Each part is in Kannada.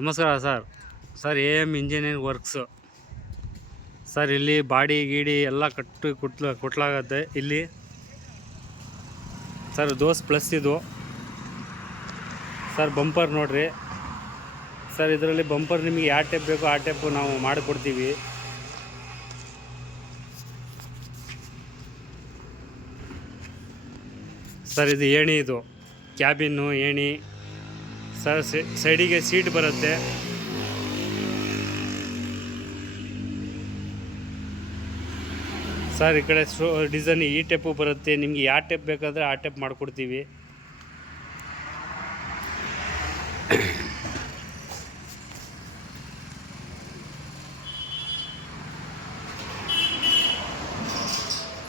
ನಮಸ್ಕಾರ sir. Sir AM engineering works sir. ಇಲ್ಲಿ ಬಾಡಿ ಗೀಡಿ ಎಲ್ಲ ಕೊಟ್ಲಾಗತ್ತೆ ಇಲ್ಲಿ ಸರ್. ದೋಸ್ ಪ್ಲಸ್ ಇದು ಸರ್. ಬಂಪರ್ ನೋಡ್ರಿ ಸರ್. ಇದರಲ್ಲಿ ಬಂಪರ್ ನಿಮಗೆ ಯಾವ ಟೈಪ್ ಬೇಕೋ ಆ ಟೈಪು ನಾವು ಮಾಡಿಕೊಡ್ತೀವಿ ಸರ್. ಇದು ಏಣಿ, ಇದು ಕ್ಯಾಬಿನ್ನು ಏಣಿ ಸರ್. ಸೈಡಿಗೆ ಸೀಟ್ ಬರುತ್ತೆ ಸರ್. ಈ ಕಡೆ ಡಿಸೈನ್ ಈ ಟೈಪು ಬರುತ್ತೆ. ನಿಮಗೆ ಯಾವ ಟೈಪ್ ಬೇಕಾದರೆ ಆ ಟೈಪ್ ಮಾಡಿಕೊಡ್ತೀವಿ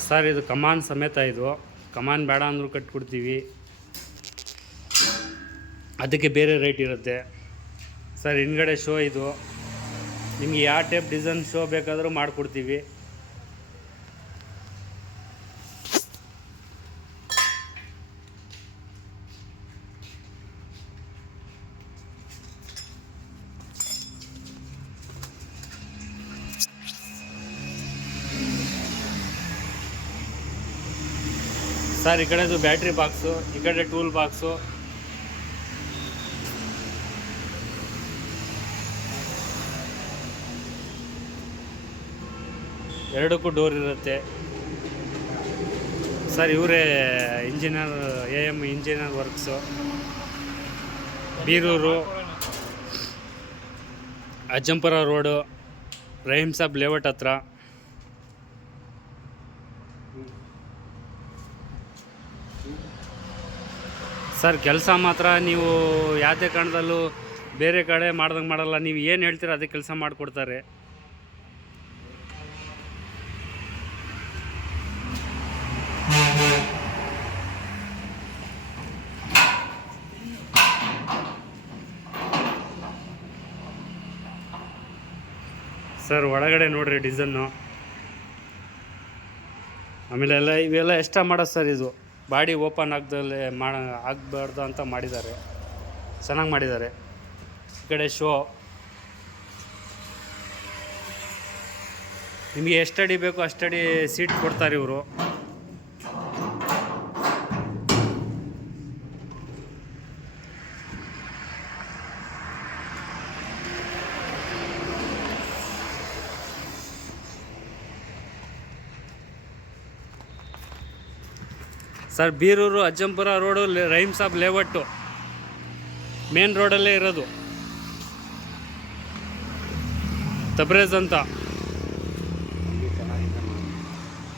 ಸರ್. ಇದು ಕಮಾನ್ ಸಮೇತ, ಇದು ಕಮಾನ್ ಬೇಡ ಅಂದರೂ ಕಟ್ಕೊಡ್ತೀವಿ, ಅದಕ್ಕೆ ಬೇರೆ ರೇಟ್ ಇರುತ್ತೆ ಸರ್. ಹಿಂದ್ಗಡೆ ಶೋ ಇದು ನಿಮಗೆ ಯಾವ ಟೈಪ್ ಡಿಸೈನ್ ಶೋ ಬೇಕಾದರೂ ಮಾಡಿಕೊಡ್ತೀವಿ ಸರ್. ಈ ಕಡೆದು ಬ್ಯಾಟ್ರಿ ಬಾಕ್ಸು, ಈ ಕಡೆ ಟೂಲ್ ಬಾಕ್ಸು. ಎರಡಕ್ಕೂ ಡೋರ್ ಇರುತ್ತೆ ಸರ್. ಇವರೇ engineer, AM engineer works, Birur, Ajjampura road, Rahim Sab layout ಹತ್ರ ಸರ್. ಕೆಲಸ ಮಾತ್ರ ನೀವು ಯಾವುದೇ ಕಾರಣದಲ್ಲೂ ಬೇರೆ ಕಡೆ ಮಾಡ್ದಂಗೆ ಮಾಡಲ್ಲ. ನೀವು ಏನು ಹೇಳ್ತೀರ ಅದೇ ಕೆಲಸ ಮಾಡಿಕೊಡ್ತಾರೆ ಸರ್. ಒಳಗಡೆ ನೋಡ್ರಿ ಡಿಸೈನು. ಆಮೇಲೆ ಇವೆಲ್ಲ ಎಕ್ಸ್ಟ್ರಾ ಮಾಡೋದು ಸರ್. ಇದು ಬಾಡಿ ಓಪನ್ ಆಗಬಾರ್ದು ಅಂತ ಮಾಡಿದ್ದಾರೆ, ಚೆನ್ನಾಗಿ ಮಾಡಿದ್ದಾರೆ. ಈ ಕಡೆ ಶೋ ನಿಮಗೆ ಎಷ್ಟಡಿ ಬೇಕೋ ಅಷ್ಟಡಿ ಸೀಟ್ ಕೊಡ್ತಾರೆ ಇವರು. Sir. Birur Ajjampura road, Rahim Sab layout main ರೋಡಲ್ಲೇ ಇರೋದು. ತಬ್ರೇಜ್ ಅಂತ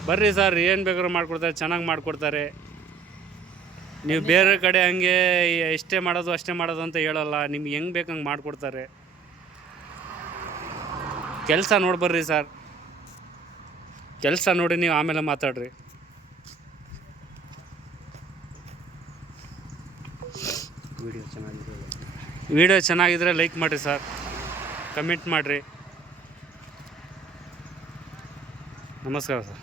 ಬರ್ರಿ ಸರ್. ಏನು ಬೇಕಾದ್ರೂ ಮಾಡಿಕೊಡ್ತಾರೆ, ಚೆನ್ನಾಗಿ ಮಾಡಿಕೊಡ್ತಾರೆ. ನೀವು ಬೇರೆ ಕಡೆ ಹಂಗೆ ಇಷ್ಟೇ ಮಾಡೋದು ಅಷ್ಟೇ ಮಾಡೋದು ಅಂತ ಹೇಳಲ್ಲ. ನಿಮ್ಗೆ ಹೆಂಗೆ ಬೇಕು ಹಂಗೆ ಮಾಡಿಕೊಡ್ತಾರೆ. ಕೆಲಸ ನೋಡ್ಬರ್ರಿ ಸರ್. ಕೆಲಸ ನೋಡಿ ನೀವು ಆಮೇಲೆ ಮಾತಾಡ್ರಿ. ವಿಡಿಯೋ ಚೆನ್ನಾಗಿದ್ರೆ ಲೈಕ್ ಮಾಡಿರಿ ಸರ್, ಕಮೆಂಟ್ ಮಾಡಿರಿ. ನಮಸ್ಕಾರ ಸರ್.